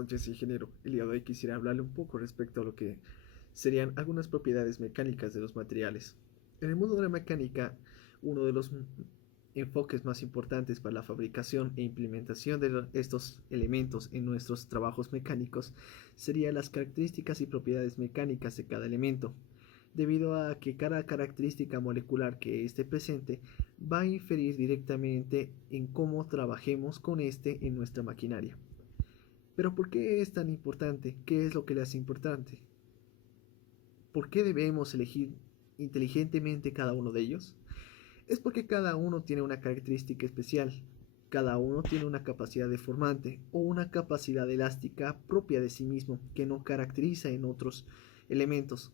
Noches, ingeniero. El día de hoy quisiera hablarle un poco respecto a lo que serían algunas propiedades mecánicas de los materiales. En el mundo de la mecánica, uno de los enfoques más importantes para la fabricación e implementación de estos elementos en nuestros trabajos mecánicos serían las características y propiedades mecánicas de cada elemento, debido a que cada característica molecular que esté presente va a inferir directamente en cómo trabajemos con este en nuestra maquinaria. Pero ¿por qué es tan importante? ¿Qué es lo que le hace importante? ¿Por qué debemos elegir inteligentemente cada uno de ellos? Es porque cada uno tiene una característica especial. Cada uno tiene una capacidad deformante o una capacidad elástica propia de sí mismo que no caracteriza en otros elementos.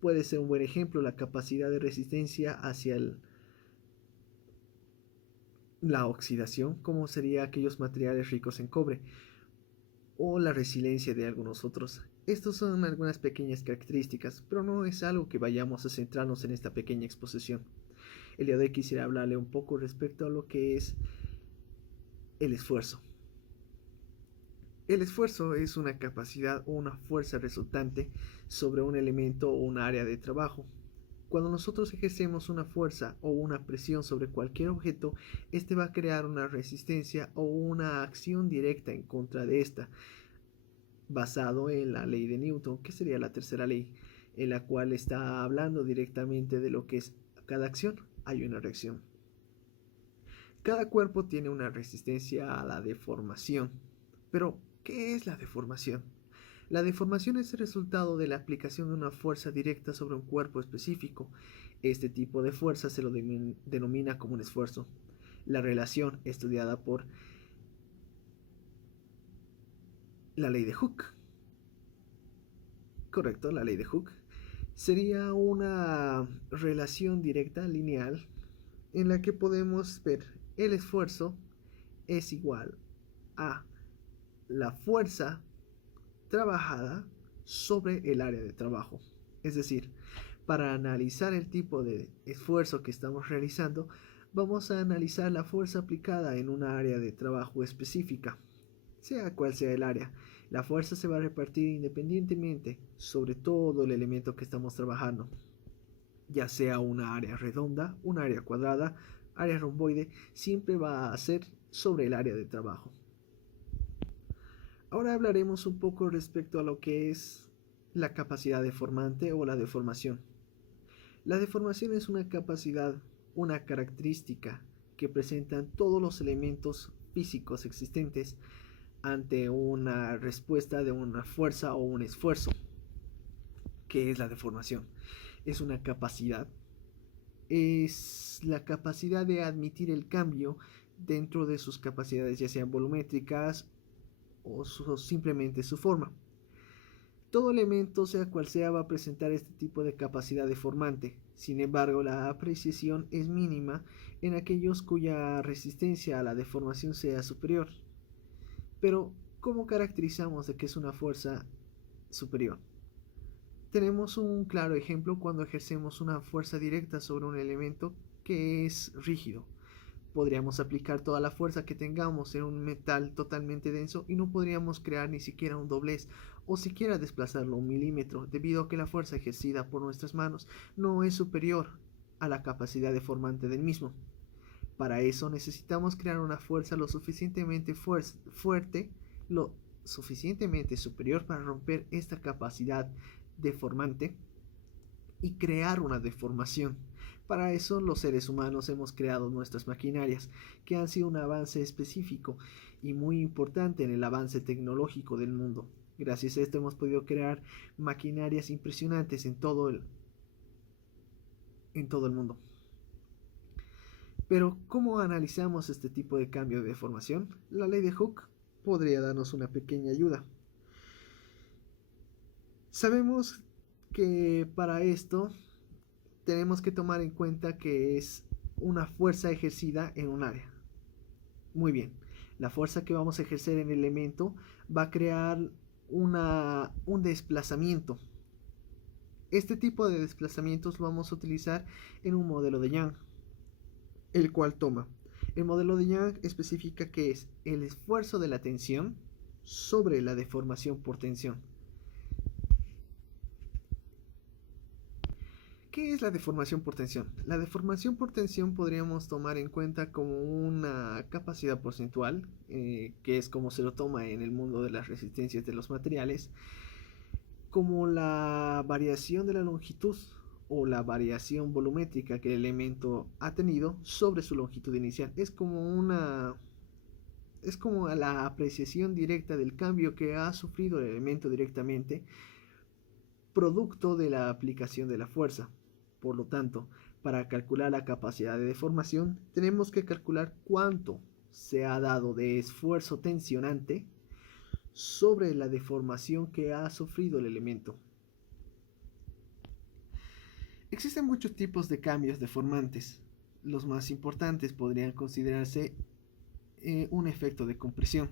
Puede ser un buen ejemplo la capacidad de resistencia hacia la oxidación, como serían aquellos materiales ricos en cobre, o la resiliencia de algunos otros. Estos son algunas pequeñas características, pero no es algo que vayamos a centrarnos en esta pequeña exposición. El día de hoy quisiera hablarle un poco respecto a lo que es el esfuerzo. El esfuerzo es una capacidad o una fuerza resultante sobre un elemento o un área de trabajo. Cuando nosotros ejercemos una fuerza o una presión sobre cualquier objeto, este va a crear una resistencia o una acción directa en contra de esta, basado en la ley de Newton, que sería la tercera ley, en la cual está hablando directamente de lo que es cada acción, hay una reacción. Cada cuerpo tiene una resistencia a la deformación. Pero, ¿qué es la deformación? La deformación es el resultado de la aplicación de una fuerza directa sobre un cuerpo específico. Este tipo de fuerza se lo denomina como un esfuerzo. La relación estudiada por la ley de Hooke. Correcto, la ley de Hooke. Sería una relación directa, lineal, en la que podemos ver el esfuerzo es igual a la fuerza trabajada sobre el área de trabajo. Es decir, para analizar el tipo de esfuerzo que estamos realizando, vamos a analizar la fuerza aplicada en una área de trabajo específica, sea cual sea el área. La fuerza se va a repartir independientemente sobre todo el elemento que estamos trabajando, ya sea una área redonda, una área cuadrada, área romboide, siempre va a ser sobre el área de trabajo. Ahora hablaremos un poco respecto a lo que es la capacidad deformante o la deformación. La deformación es una capacidad, una característica que presentan todos los elementos físicos existentes ante una respuesta de una fuerza o un esfuerzo. ¿Qué es la deformación? Es una capacidad, es la capacidad de admitir el cambio dentro de sus capacidades, ya sean volumétricas o simplemente su forma. Todo elemento, sea cual sea, va a presentar este tipo de capacidad deformante. Sin embargo, la apreciación es mínima en aquellos cuya resistencia a la deformación sea superior. Pero, ¿cómo caracterizamos de que es una fuerza superior? Tenemos un claro ejemplo cuando ejercemos una fuerza directa sobre un elemento que es rígido. Podríamos aplicar toda la fuerza que tengamos en un metal totalmente denso y no podríamos crear ni siquiera un doblez o siquiera desplazarlo un milímetro, debido a que la fuerza ejercida por nuestras manos no es superior a la capacidad deformante del mismo. Para eso necesitamos crear una fuerza lo suficientemente fuerte, lo suficientemente superior para romper esta capacidad deformante y crear una deformación. Para eso los seres humanos hemos creado nuestras maquinarias, que han sido un avance específico y muy importante en el avance tecnológico del mundo. Gracias a esto hemos podido crear maquinarias impresionantes en todo el mundo. Pero, ¿cómo analizamos este tipo de cambio de deformación? La ley de Hooke podría darnos una pequeña ayuda. Sabemos que para esto tenemos que tomar en cuenta que es una fuerza ejercida en un área. Muy bien, la fuerza que vamos a ejercer en el elemento va a crear un desplazamiento. Este tipo de desplazamientos lo vamos a utilizar en un modelo de Young, el cual toma. El modelo de Young especifica que es el esfuerzo de la tensión sobre la deformación por tensión. ¿Qué es la deformación por tensión? La deformación por tensión podríamos tomar en cuenta como una capacidad porcentual, que es como se lo toma en el mundo de las resistencias de los materiales, como la variación de la longitud o la variación volumétrica que el elemento ha tenido sobre su longitud inicial. Es como la apreciación directa del cambio que ha sufrido el elemento directamente, producto de la aplicación de la fuerza. Por lo tanto, para calcular la capacidad de deformación, tenemos que calcular cuánto se ha dado de esfuerzo tensionante sobre la deformación que ha sufrido el elemento. Existen muchos tipos de cambios deformantes. Los más importantes podrían considerarse un efecto de compresión.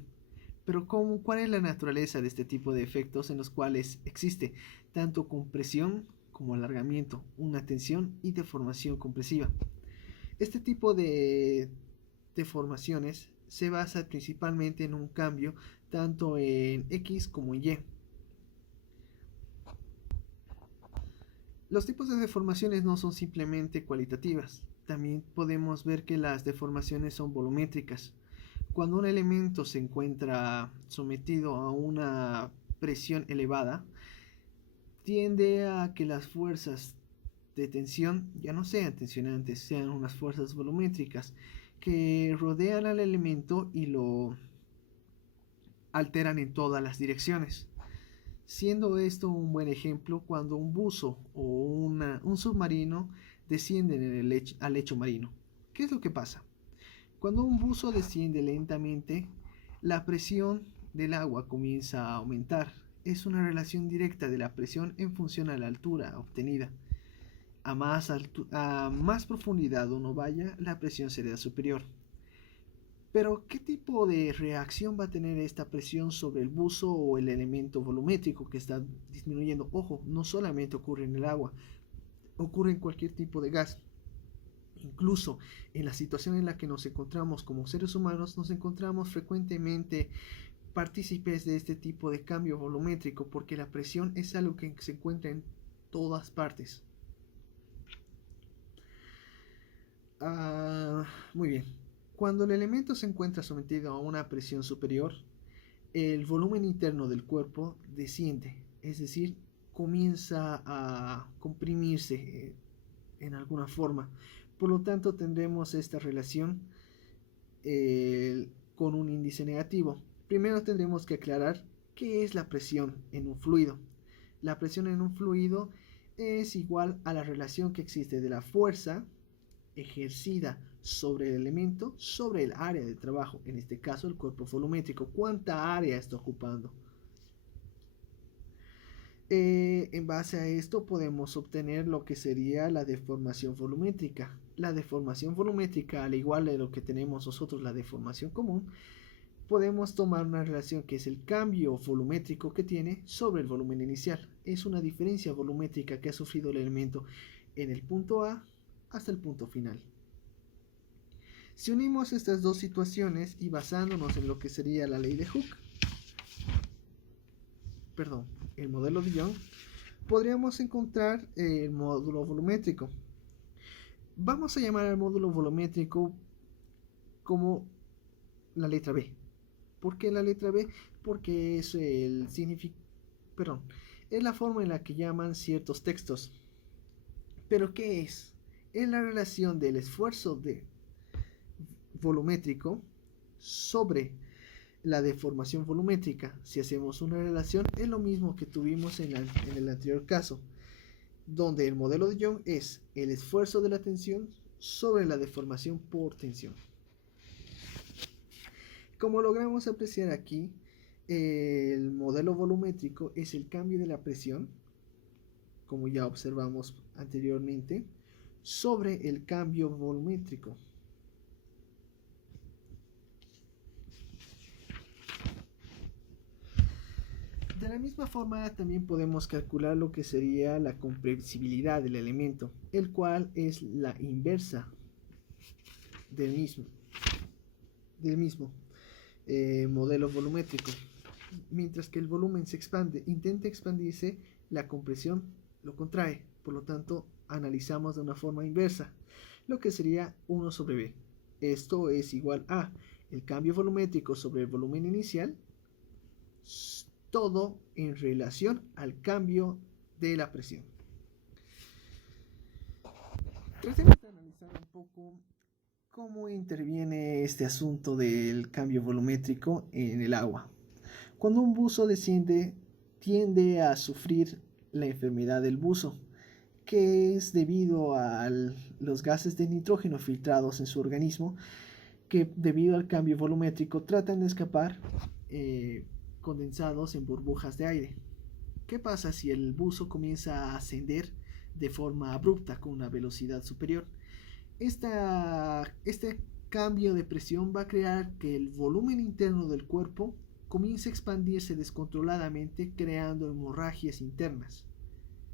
Pero ¿cuál es la naturaleza de este tipo de efectos en los cuales existe tanto compresión como alargamiento, una tensión y deformación compresiva? Este tipo de deformaciones se basa principalmente en un cambio tanto en X como en Y. Los tipos de deformaciones no son simplemente cualitativas, también podemos ver que las deformaciones son volumétricas. Cuando un elemento se encuentra sometido a una presión elevada, tiende a que las fuerzas de tensión ya no sean tensionantes, sean unas fuerzas volumétricas que rodean al elemento y lo alteran en todas las direcciones. Siendo esto un buen ejemplo cuando un buzo o un submarino descienden al lecho marino. ¿Qué es lo que pasa? Cuando un buzo desciende lentamente, la presión del agua comienza a aumentar. Es una relación directa de la presión en función a la altura obtenida. A más profundidad uno vaya, la presión será superior. Pero, ¿qué tipo de reacción va a tener esta presión sobre el buzo o el elemento volumétrico que está disminuyendo? Ojo, no solamente ocurre en el agua, ocurre en cualquier tipo de gas. Incluso en la situación en la que nos encontramos como seres humanos, nos encontramos frecuentemente partícipes de este tipo de cambio volumétrico, porque la presión es algo que se encuentra en todas partes. Muy bien. Cuando el elemento se encuentra sometido a una presión superior, el volumen interno del cuerpo desciende, es decir, comienza a comprimirse en alguna forma. Por lo tanto, tendremos esta relación con un índice negativo. Primero tendremos que aclarar qué es la presión en un fluido. La presión en un fluido es igual a la relación que existe de la fuerza ejercida sobre el elemento, sobre el área de trabajo, en este caso el cuerpo volumétrico. ¿Cuánta área está ocupando? En base a esto podemos obtener lo que sería la deformación volumétrica. La deformación volumétrica, al igual de lo que tenemos nosotros la deformación común, podemos tomar una relación que es el cambio volumétrico que tiene sobre el volumen inicial. Es una diferencia volumétrica que ha sufrido el elemento en el punto A hasta el punto final. Si unimos estas dos situaciones y basándonos en lo que sería la ley de Hooke, el modelo de Young, podríamos encontrar el módulo volumétrico. Vamos a llamar al módulo volumétrico como la letra B. ¿Por qué la letra B? Porque es es la forma en la que llaman ciertos textos. ¿Pero qué es? Es la relación del esfuerzo volumétrico sobre la deformación volumétrica. Si hacemos una relación, es lo mismo que tuvimos en el anterior caso, donde el modelo de Young es el esfuerzo de la tensión sobre la deformación por tensión. Como logramos apreciar aquí, el modelo volumétrico es el cambio de la presión, como ya observamos anteriormente, sobre el cambio volumétrico. De la misma forma también podemos calcular lo que sería la compresibilidad del elemento, el cual es la inversa del mismo modelo volumétrico. mientras que el volumen se expande, intenta expandirse, la compresión lo contrae. Por lo tanto, analizamos de una forma inversa, lo que sería 1 sobre B. Esto es igual a el cambio volumétrico sobre el volumen inicial, todo en relación al cambio de la presión. Tratemos de analizar un poco cómo interviene este asunto del cambio volumétrico en el agua. Cuando un buzo desciende, tiende a sufrir la enfermedad del buzo, que es debido a los gases de nitrógeno filtrados en su organismo, que debido al cambio volumétrico tratan de escapar condensados en burbujas de aire. ¿Qué pasa si el buzo comienza a ascender de forma abrupta con una velocidad superior? Este cambio de presión va a crear que el volumen interno del cuerpo comience a expandirse descontroladamente, creando hemorragias internas.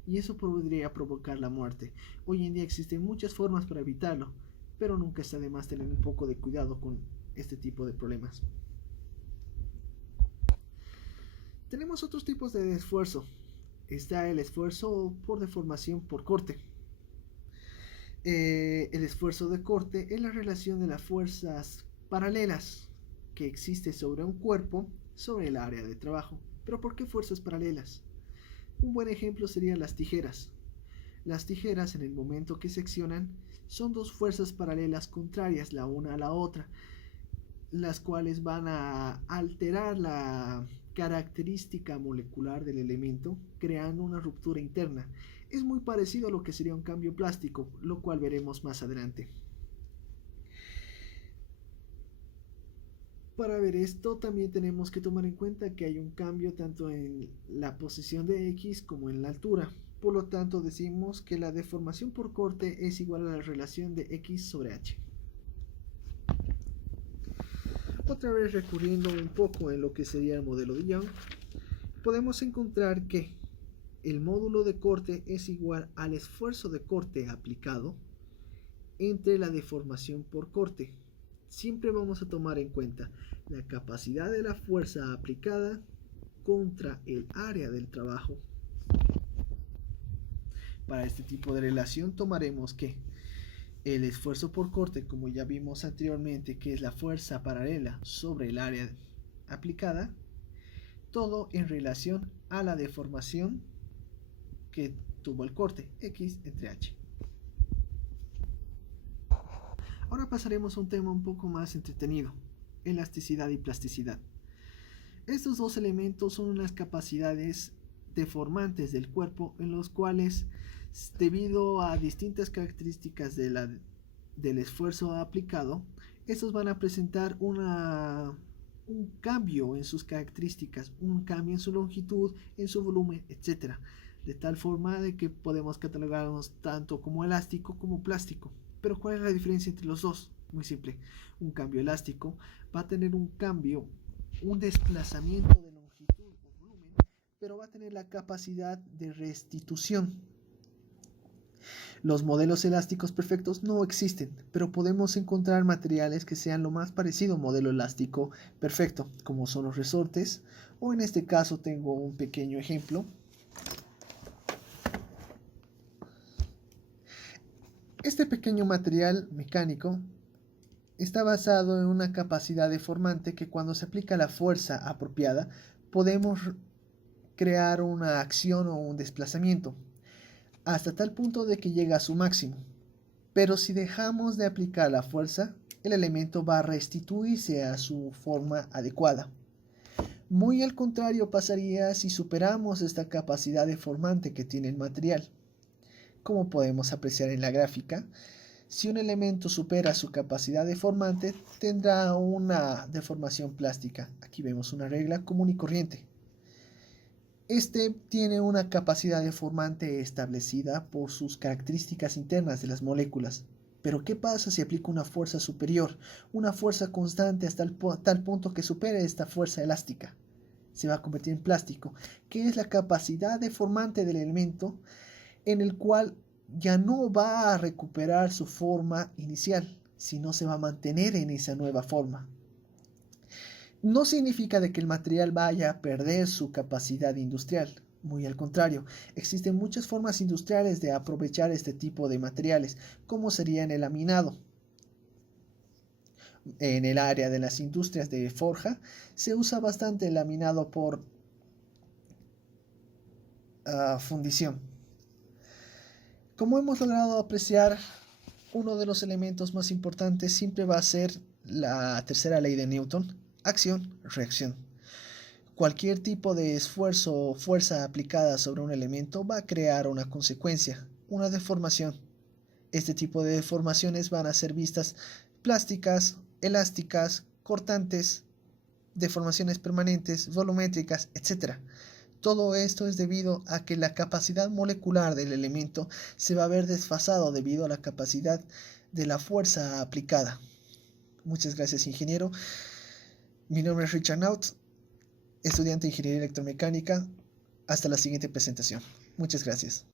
Y eso podría provocar la muerte. Hoy en día existen muchas formas para evitarlo, pero nunca está de más tener un poco de cuidado con este tipo de problemas. Tenemos otros tipos de esfuerzo. Está el esfuerzo por deformación por corte. El esfuerzo de corte es la relación de las fuerzas paralelas que existe sobre un cuerpo sobre el área de trabajo. ¿Pero por qué fuerzas paralelas? Un buen ejemplo serían las tijeras. Las tijeras, en el momento que seccionan, son dos fuerzas paralelas contrarias la una a la otra, las cuales van a alterar la característica molecular del elemento, creando una ruptura interna. Es muy parecido a lo que sería un cambio plástico, lo cual veremos más adelante. Para ver esto también tenemos que tomar en cuenta que hay un cambio tanto en la posición de X como en la altura. Por lo tanto decimos que la deformación por corte es igual a la relación de X sobre H. Otra vez recurriendo un poco en lo que sería el modelo de Young, podemos encontrar que el módulo de corte es igual al esfuerzo de corte aplicado entre la deformación por corte. Siempre vamos a tomar en cuenta la capacidad de la fuerza aplicada contra el área del trabajo. Para este tipo de relación tomaremos que el esfuerzo por corte, como ya vimos anteriormente, que es la fuerza paralela sobre el área aplicada, todo en relación a la deformación que tuvo el corte, X entre H. Ahora pasaremos a un tema un poco más entretenido, elasticidad y plasticidad. Estos dos elementos son las capacidades deformantes del cuerpo en los cuales, debido a distintas características del esfuerzo aplicado, estos van a presentar un cambio en sus características, un cambio en su longitud, en su volumen, etc. De tal forma de que podemos catalogarlos tanto como elástico como plástico. Pero ¿cuál es la diferencia entre los dos? Muy simple. Un cambio elástico va a tener un desplazamiento de longitud o volumen, pero va a tener la capacidad de restitución. Los modelos elásticos perfectos no existen, pero podemos encontrar materiales que sean lo más parecido a un modelo elástico perfecto, como son los resortes, o en este caso tengo un pequeño ejemplo. Este pequeño material mecánico está basado en una capacidad deformante que cuando se aplica la fuerza apropiada podemos crear una acción o un desplazamiento hasta tal punto de que llega a su máximo. Pero si dejamos de aplicar la fuerza, el elemento va a restituirse a su forma adecuada. Muy al contrario pasaría si superamos esta capacidad deformante que tiene el material. Como podemos apreciar en la gráfica, si un elemento supera su capacidad deformante, tendrá una deformación plástica. Aquí vemos una regla común y corriente. Este tiene una capacidad deformante establecida por sus características internas de las moléculas. Pero ¿qué pasa si aplico una fuerza superior, una fuerza constante hasta tal punto que supere esta fuerza elástica? Se va a convertir en plástico, que es la capacidad deformante del elemento en el cual ya no va a recuperar su forma inicial, sino se va a mantener en esa nueva forma. No significa de que el material vaya a perder su capacidad industrial. Muy al contrario, existen muchas formas industriales de aprovechar este tipo de materiales, como sería en el laminado. En el área de las industrias de forja se usa bastante el laminado por fundición. Como hemos logrado apreciar, uno de los elementos más importantes siempre va a ser la tercera ley de Newton: acción, reacción. Cualquier tipo de esfuerzo o fuerza aplicada sobre un elemento va a crear una consecuencia, una deformación. Este tipo de deformaciones van a ser vistas plásticas, elásticas, cortantes, deformaciones permanentes, volumétricas, etc. Todo esto es debido a que la capacidad molecular del elemento se va a ver desfasado debido a la capacidad de la fuerza aplicada. Muchas gracias, ingeniero. Mi nombre es Richard Naut, estudiante de Ingeniería Electromecánica. Hasta la siguiente presentación. Muchas gracias.